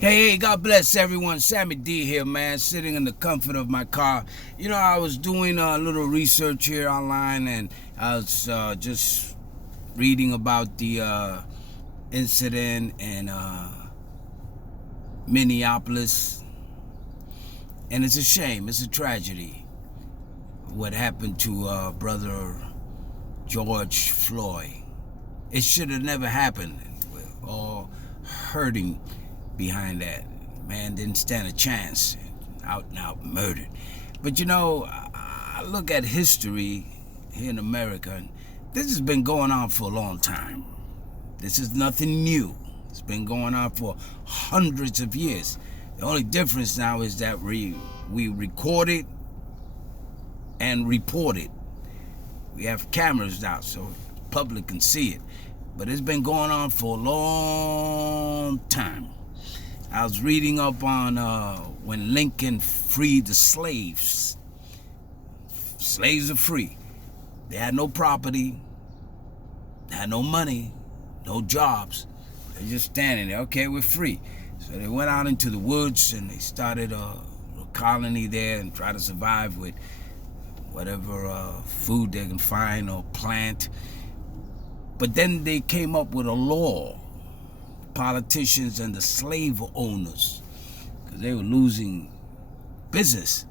Hey, God bless everyone. Sammyd here, man, sitting in the comfort of my car. I was doing a little research here online, and I was just reading about the incident in Minneapolis. And it's a shame, it's a tragedy what happened to brother George Floyd. It should have never happened. We're all hurting behind that. Man didn't stand a chance. Out and out murdered. But I look at history here in America, and this has been going on for a long time. This is nothing new. It's been going on for hundreds of years. The only difference now is that we record it and report it. We have cameras now so the public can see it. But it's been going on for a long time. I was reading up on when Lincoln freed the slaves. Slaves are free. They had no property, they had no money, no jobs. They're just standing there. Okay, we're free. So they went out into the woods and they started a colony there and tried to survive with whatever food they can find or plant. But then they came up with a law, politicians and the slave owners, because they were losing business.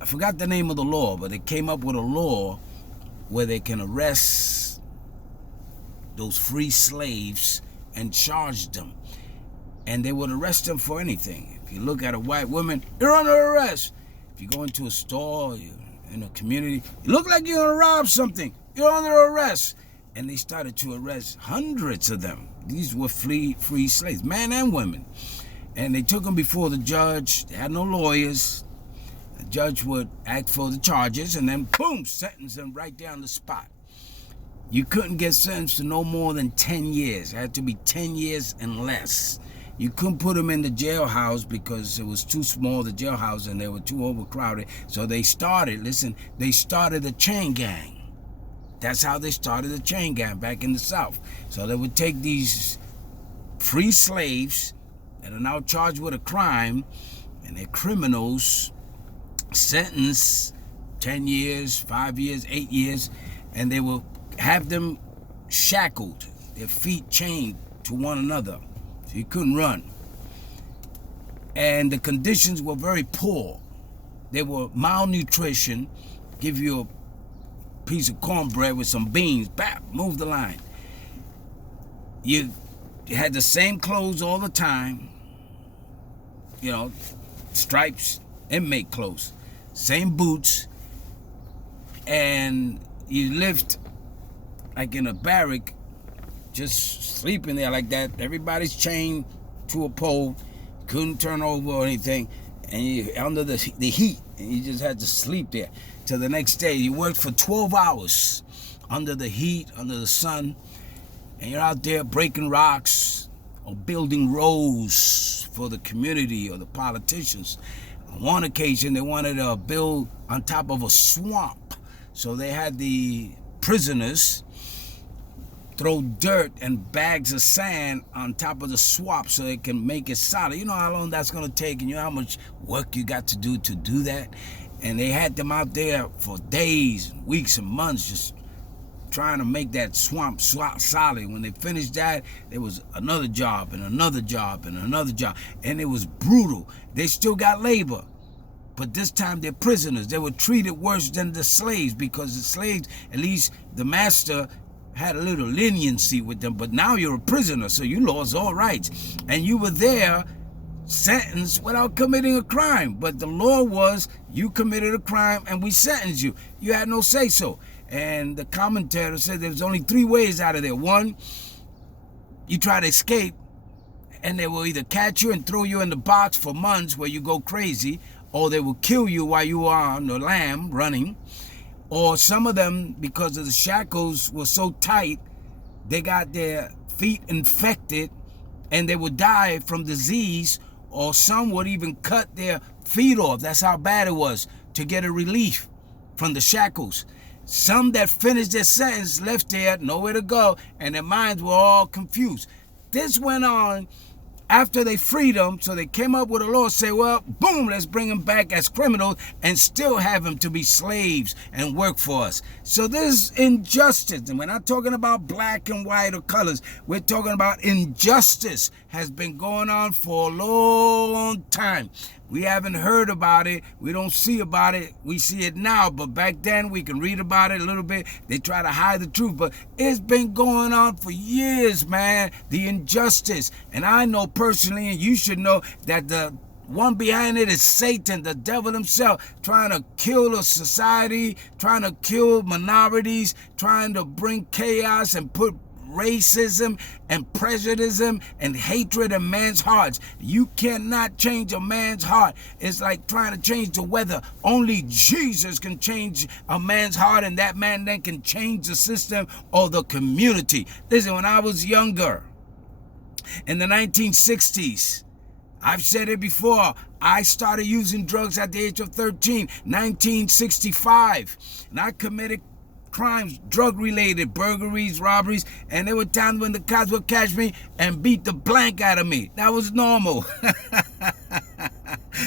I forgot the name of the law, but they came up with a law where they can arrest those free slaves and charge them. And they would arrest them for anything. If you look at a white woman, you're under arrest. If you go into a store, you're in a community, you look like you're gonna rob something, you're under arrest. And they started to arrest hundreds of them. These were free slaves, men and women. And they took them before the judge. They had no lawyers. The judge would act for the charges and then boom, sentence them right there on the spot. You couldn't get sentenced to no more than 10 years. It had to be 10 years and less. You couldn't put them in the jailhouse because it was too small, the jailhouse, and they were too overcrowded. So they started a chain gang. That's how they started the chain gang back in the South. So they would take these free slaves that are now charged with a crime, and they're criminals, sentenced 10 years, 5 years, 8 years, and they will have them shackled, their feet chained to one another, so you couldn't run. And the conditions were very poor. They were malnutrition, give you a piece of cornbread with some beans, bap, move the line. You had the same clothes all the time, stripes, inmate clothes, same boots, and you lived like in a barrack, just sleeping there like that. Everybody's chained to a pole, couldn't turn over or anything, and you under the heat, and you just had to sleep there till the next day. You worked for 12 hours under the heat, under the sun, and you're out there breaking rocks or building roads for the community or the politicians. On one occasion, they wanted to build on top of a swamp, so they had the prisoners throw dirt and bags of sand on top of the swamp so they can make it solid. You know how long that's going to take, and you know how much work you got to do that. And they had them out there for days, weeks, and months just trying to make that swamp solid. When they finished that, there was another job and another job and another job. And it was brutal. They still got labor, but this time they're prisoners. They were treated worse than the slaves, because the slaves, at least the master had a little leniency with them. But now you're a prisoner, so you lost all rights. And you were there sentenced without committing a crime. But the law was, you committed a crime and we sentenced you. You had no say so. And the commentator said there's only 3 ways out of there. One, you try to escape, and they will either catch you and throw you in the box for months where you go crazy, or they will kill you while you are on the lam running. Or some of them, because of the shackles were so tight, they got their feet infected and they would die from disease, or some would even cut their feet off. That's how bad it was, to get a relief from the shackles. Some that finished their sentence left there, nowhere to go, and their minds were all confused. This went on after they freed them, so they came up with a law, say, well, boom, let's bring them back as criminals and still have them to be slaves and work for us. So there's injustice. And we're not talking about black and white or colors. We're talking about injustice has been going on for a long time. We haven't heard about it. We don't see about it. We see it now. But back then, we can read about it a little bit. They try to hide the truth. But it's been going on for years, man. The injustice. And I know personally, and you should know, that the one behind it is Satan, the devil himself, trying to kill a society, trying to kill minorities, trying to bring chaos and put racism and prejudice and hatred in man's hearts. You cannot change a man's heart. It's like trying to change the weather. Only Jesus can change a man's heart, and that man then can change the system or the community. Listen, when I was younger, in the 1960s, I've said it before, I started using drugs at the age of 13, 1965, and I committed crimes, drug-related, burglaries, robberies, and there were times when the cops would catch me and beat the blank out of me. That was normal.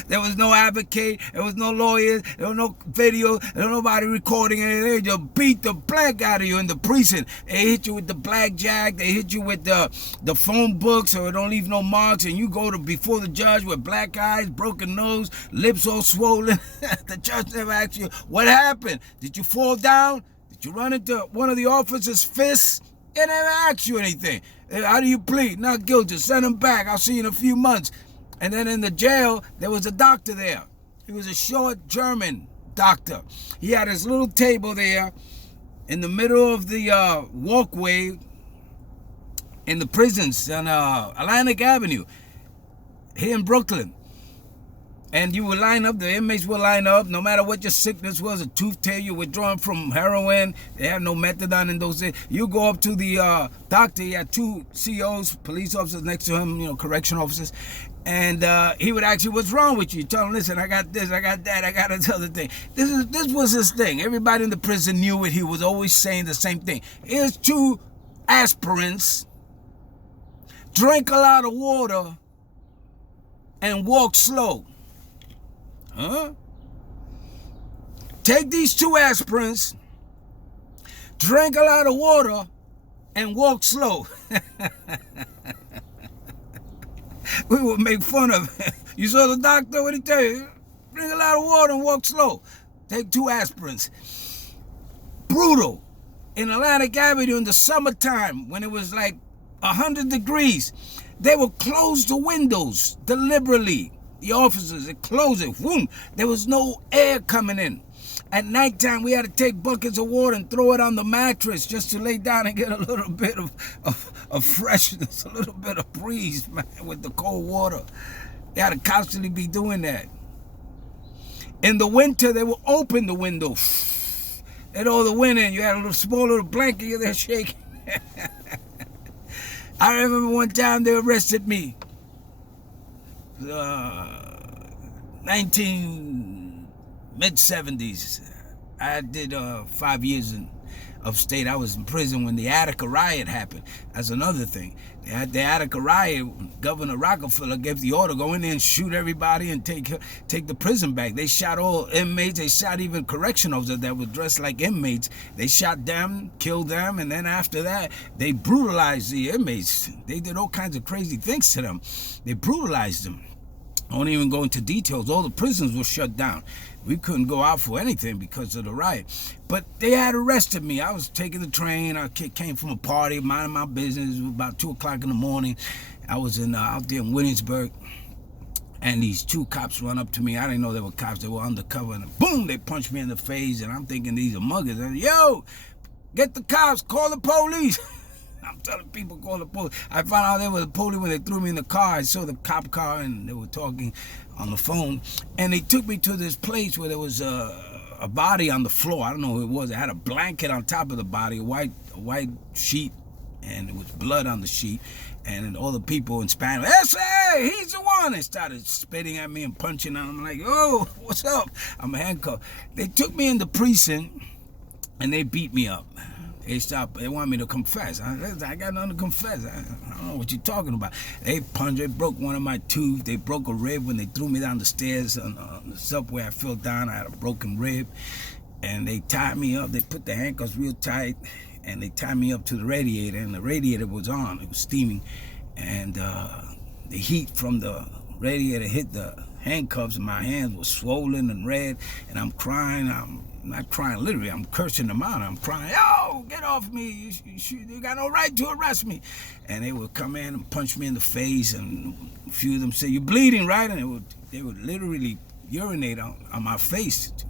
There was no advocate, there was no lawyers, there was no video, there was nobody recording anything. They just beat the blank out of you in the precinct. They hit you with the blackjack, they hit you with the phone book so it don't leave no marks, and you go to before the judge with black eyes, broken nose, lips all swollen. The judge never asked you, what happened? Did you fall down? Did you run into one of the officers' fists? They never asked you anything. How do you plead? Not guilty. Send him back. I'll see you in a few months. And then in the jail, there was a doctor there. He was a short German doctor. He had his little table there in the middle of the walkway in the prisons on Atlantic Avenue here in Brooklyn. And you would line up, the inmates would line up, no matter what your sickness was, a tooth tear, you're withdrawing from heroin, they have no methadone in those days. You go up to the doctor, he had two COs, police officers next to him, correction officers, and he would ask you, what's wrong with you? Tell him, listen, I got this, I got that, I got this other thing. This was his thing. Everybody in the prison knew it. He was always saying the same thing. Here's 2 aspirins, drink a lot of water, and walk slow. Huh? Take these 2 aspirins, drink a lot of water, and walk slow. We would make fun of it. You saw the doctor, what did he tell you? Drink a lot of water and walk slow. Take 2 aspirins. Brutal. In Atlantic Avenue in the summertime, when it was like 100 degrees, they would close the windows deliberately. The officers, they closed it. Boom. There was no air coming in. At nighttime, we had to take buckets of water and throw it on the mattress just to lay down and get a little bit of freshness, a little bit of breeze, man, with the cold water. They had to constantly be doing that. In the winter, they would open the window. Let all the wind in. You had a little small little blanket, you're there shaking. I remember one time they arrested me. Mid-70s. I did 5 years in upstate. I was in prison when the Attica riot happened. That's another thing. They had the Attica riot. Governor Rockefeller gave the order, go in there and shoot everybody and take the prison back. They shot all inmates. They shot even correction officers that were dressed like inmates. They shot them, killed them, and then after that, they brutalized the inmates. They did all kinds of crazy things to them. They brutalized them. I won't even go into details. All the prisons were shut down. We couldn't go out for anything because of the riot. But they had arrested me. I was taking the train. I came from a party, minding my business. It was about 2 o'clock in the morning. I was out there in Williamsburg. And these 2 cops run up to me. I didn't know they were cops. They were undercover. And boom, they punched me in the face. And I'm thinking these are muggers. And, yo, get the cops. Call the police. I'm telling people, call the police. I found out they were the police when they threw me in the car. I saw the cop car and they were talking on the phone. And they took me to this place where there was a body on the floor. I don't know who it was. It had a blanket on top of the body, a white sheet, and it was blood on the sheet. And all the people in Spanish, hey, he's the one. They started spitting at me and punching. And I'm like, oh, what's up? I'm handcuffed. They took me in the precinct and they beat me up. They want me to confess. I got nothing to confess. I don't know what you're talking about. They broke one of my tooth. They broke a rib when they threw me down the stairs on the subway. I fell down. I had a broken rib. And they tied me up. They put the handcuffs real tight. And they tied me up to the radiator. And the radiator was on. It was steaming. And the heat from the radiator hit the handcuffs. And my hands were swollen and red. And I'm crying. I'm not crying literally, I'm cursing them out. I'm crying, yo, get off me. You got no right to arrest me. And they would come in and punch me in the face, and a few of them say, you're bleeding, right? And they would literally urinate on my face to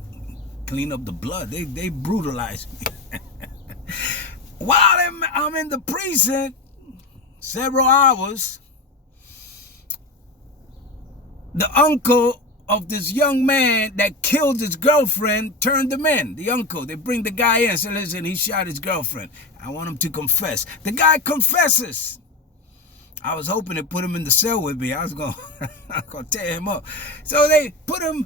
clean up the blood. They brutalized me. While I'm in the precinct, several hours, the uncle of this young man that killed his girlfriend turned him in. The uncle, they bring the guy in and say, listen, he shot his girlfriend. I want him to confess. The guy confesses. I was hoping to put him in the cell with me. I was going to tear him up. So they put him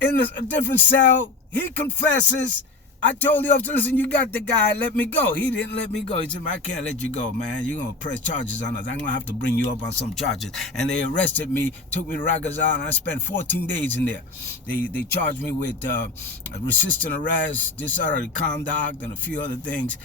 in a different cell. He confesses. I told the officer, listen, you got the guy, let me go. He didn't let me go. He said, I can't let you go, man. You're going to press charges on us. I'm going to have to bring you up on some charges. And they arrested me, took me to Rikers Island, and I spent 14 days in there. They charged me with resisting arrest, disorderly conduct, and a few other things.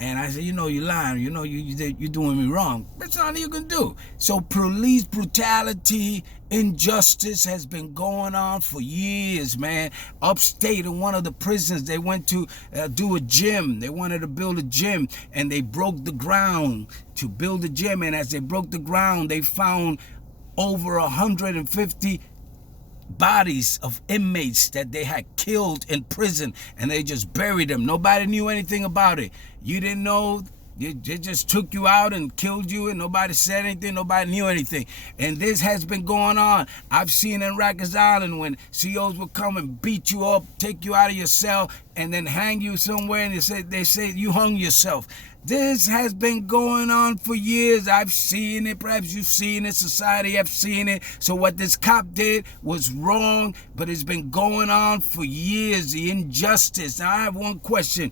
And I said, you know, you're lying. You know, you're doing me wrong. That's all you can do. So police brutality, injustice has been going on for years, man. Upstate in one of the prisons, they went to do a gym. They wanted to build a gym, and they broke the ground to build a gym. And as they broke the ground, they found over 150 bodies of inmates that they had killed in prison, and they just buried them. Nobody knew anything about it. You didn't know. They just took you out and killed you, and nobody said anything. Nobody knew anything. And this has been going on. I've seen in Rikers Island when COs would come and beat you up, take you out of your cell, and then hang you somewhere, and they say you hung yourself. This has been going on for years. I've seen it. Perhaps you've seen it. Society have seen it. So what this cop did was wrong, but it's been going on for years. The injustice. Now, I have one question.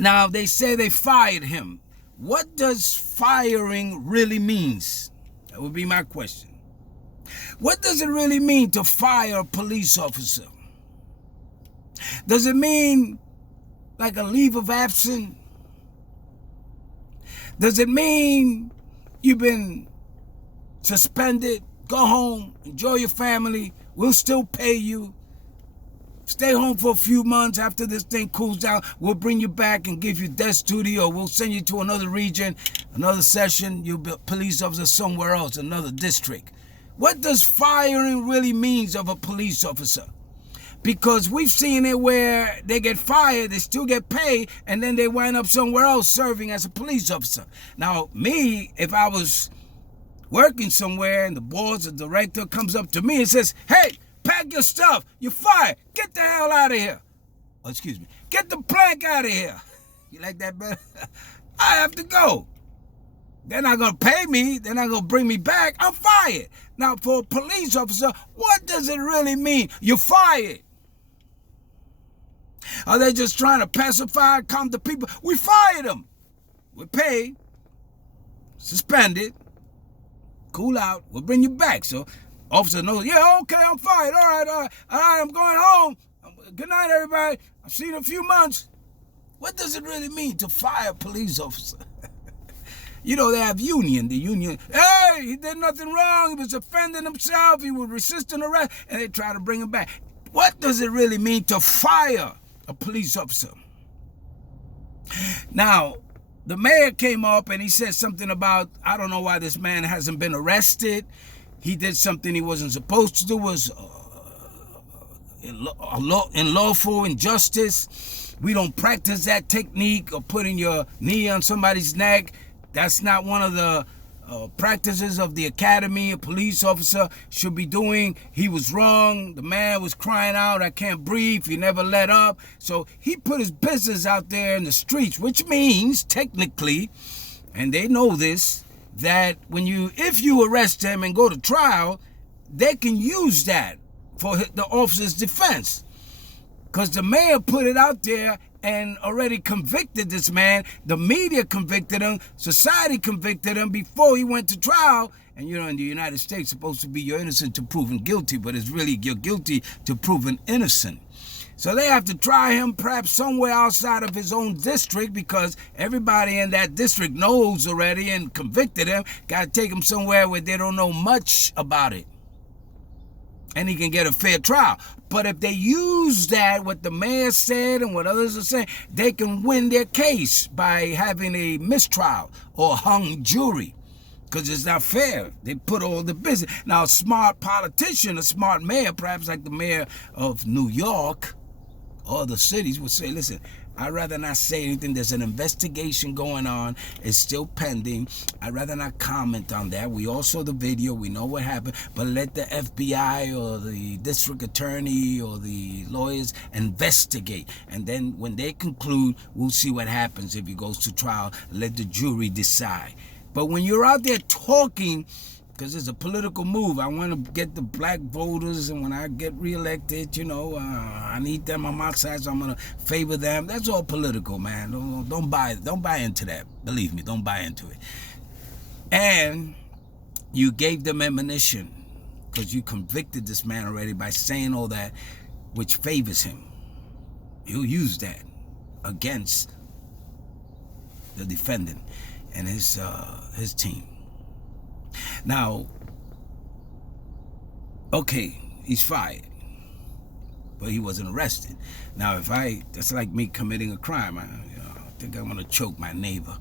Now, they say they fired him. What does firing really means? That would be my question. What does it really mean to fire a police officer? Does it mean like a leave of absence? Does it mean you've been suspended? Go home, enjoy your family. We'll still pay you. Stay home for a few months. After this thing cools down, we'll bring you back and give you desk duty, or we'll send you to another region, another session. You'll be a police officer somewhere else, another district. What does firing really mean of a police officer? Because we've seen it where they get fired, they still get paid, and then they wind up somewhere else serving as a police officer. Now, me, if I was working somewhere and the boss or director comes up to me and says, hey, pack your stuff, you're fired, get the hell out of here. Oh, excuse me, get the plank out of here. You like that better? I have to go. They're not going to pay me. They're not going to bring me back. I'm fired. Now, for a police officer, what does it really mean? You're fired. Are they just trying to pacify, calm the people? We fired them. We're paid, suspended, cool out. We'll bring you back. So officer knows, yeah, okay, I'm fired. All right, I'm going home. Good night, everybody. I'll see you in a few months. What does it really mean to fire a police officer? You know, they have union. The union, hey, he did nothing wrong. He was offending himself. He was resisting arrest, and they try to bring him back. What does it really mean to fire a police officer? Now, the mayor came up and he said something about, I don't know why this man hasn't been arrested. He did something he wasn't supposed to do, was unlawful injustice. We don't practice that technique of putting your knee on somebody's neck. That's not one of the practices of the academy a police officer should be doing. He was wrong. The man was crying out, I can't breathe. He never let up. So he put his business out there in the streets, which means technically, and they know this, that if you arrest him and go to trial, they can use that for the officer's defense. Because the mayor put it out there and already convicted this man. The media convicted him. Society convicted him before he went to trial. And in the United States, it's supposed to be you're innocent to proven guilty, but it's really you're guilty to proven innocent. So they have to try him perhaps somewhere outside of his own district, because everybody in that district knows already and convicted him. Got to take him somewhere where they don't know much about it, and he can get a fair trial. But if they use that, what the mayor said and what others are saying, they can win their case by having a mistrial or hung jury, because it's not fair. They put all the business. Now, a smart politician, a smart mayor, perhaps like the mayor of New York or other cities, would say, listen, I'd rather not say anything. There's an investigation going on. It's still pending. I'd rather not comment on that. We all saw the video. We know what happened. But let the FBI or the district attorney or the lawyers investigate. And then when they conclude, we'll see what happens if he goes to trial. Let the jury decide. But when you're out there talking, because it's a political move, I want to get the black voters, and when I get reelected, I need them on my side, so I'm going to favor them. That's all political, man. Don't buy into that. Believe me, don't buy into it. And you gave them ammunition, because you convicted this man already by saying all that, which favors him. He'll use that against the defendant and his team. Now, okay, he's fired, but he wasn't arrested. Now, that's like me committing a crime. I think I'm gonna choke my neighbor.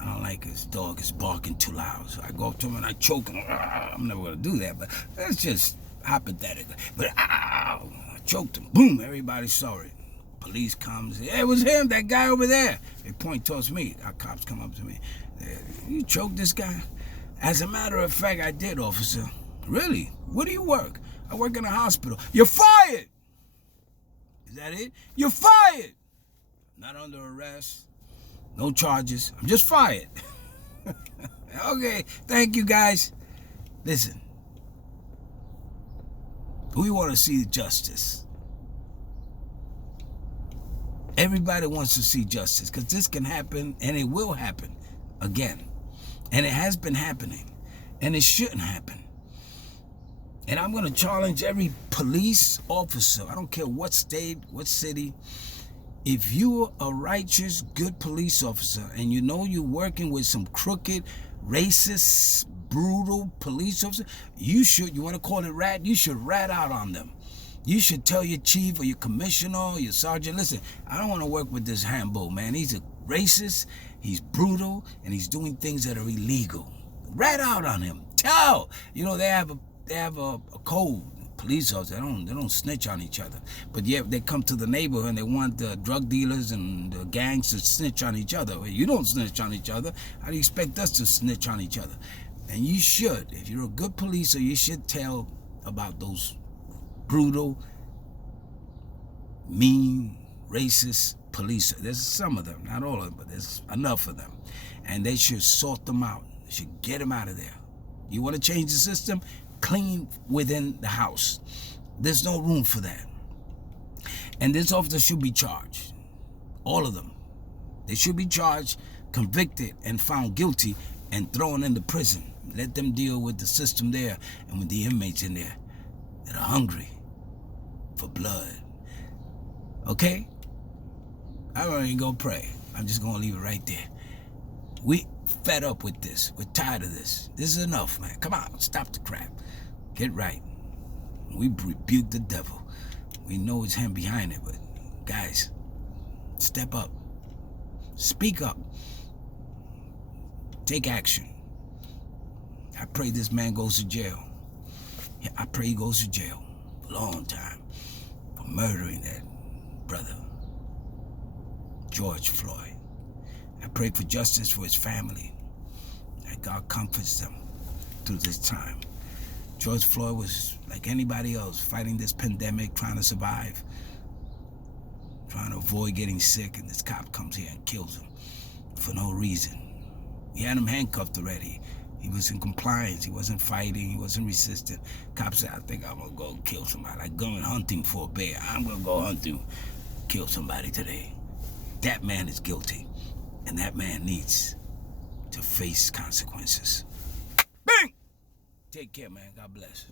I don't like his dog is barking too loud, so I go up to him and I choke him. I'm never gonna do that, but that's just hypothetical. But I choked him. Boom! Everybody saw it. Police comes. Hey, it was him, that guy over there. They point towards me. Our cops come up to me. You choked this guy? As a matter of fact, I did, officer. Really? Where do you work? I work in a hospital. You're fired! Is that it? You're fired! Not under arrest. No charges. I'm just fired. Okay, thank you, guys. Listen. We want to see justice. Everybody wants to see justice, because this can happen, and it will happen again. And it has been happening, and it shouldn't happen. And I'm going to challenge every police officer, I don't care what state, what city, if you're a righteous, good police officer, and you're working with some crooked, racist, brutal police officer, you want to call it rat, you should rat out on them. You should tell your chief or your commissioner or your sergeant, listen, I don't want to work with this Hambo, man. He's a racist, he's brutal, and he's doing things that are illegal. Rat out on him. Tell. They have a code. Police officers, they don't snitch on each other. But yet they come to the neighborhood and they want the drug dealers and the gangs to snitch on each other. Well, you don't snitch on each other. How do you expect us to snitch on each other? And you should. If you're a good police, you should tell about those brutal, mean, racist police. There's some of them, not all of them, but there's enough of them. And they should sort them out. They should get them out of there. You want to change the system? Clean within the house. There's no room for that. And this officer should be charged. All of them. They should be charged, convicted, and found guilty, and thrown into prison. Let them deal with the system there and with the inmates in there that are hungry for blood. Okay? I ain't gonna pray. I'm just gonna leave it right there. We fed up with this. We're tired of this. This is enough, man. Come on, stop the crap. Get right. We rebuke the devil. We know it's him behind it, but guys, step up. Speak up. Take action. I pray this man goes to jail. Yeah, I pray he goes to jail for a long time for murdering that brother, George Floyd. I pray for justice for his family, that God comforts them through this time. George Floyd was like anybody else, fighting this pandemic, trying to survive, trying to avoid getting sick, and this cop comes here and kills him for no reason. He had him handcuffed already. He was in compliance. He wasn't fighting. He wasn't resisting. Cop said, I think I'm going to go kill somebody. Like going hunting for a bear. I'm going to go hunting, kill somebody today. That man is guilty. And that man needs to face consequences. Bang! Take care, man. God bless.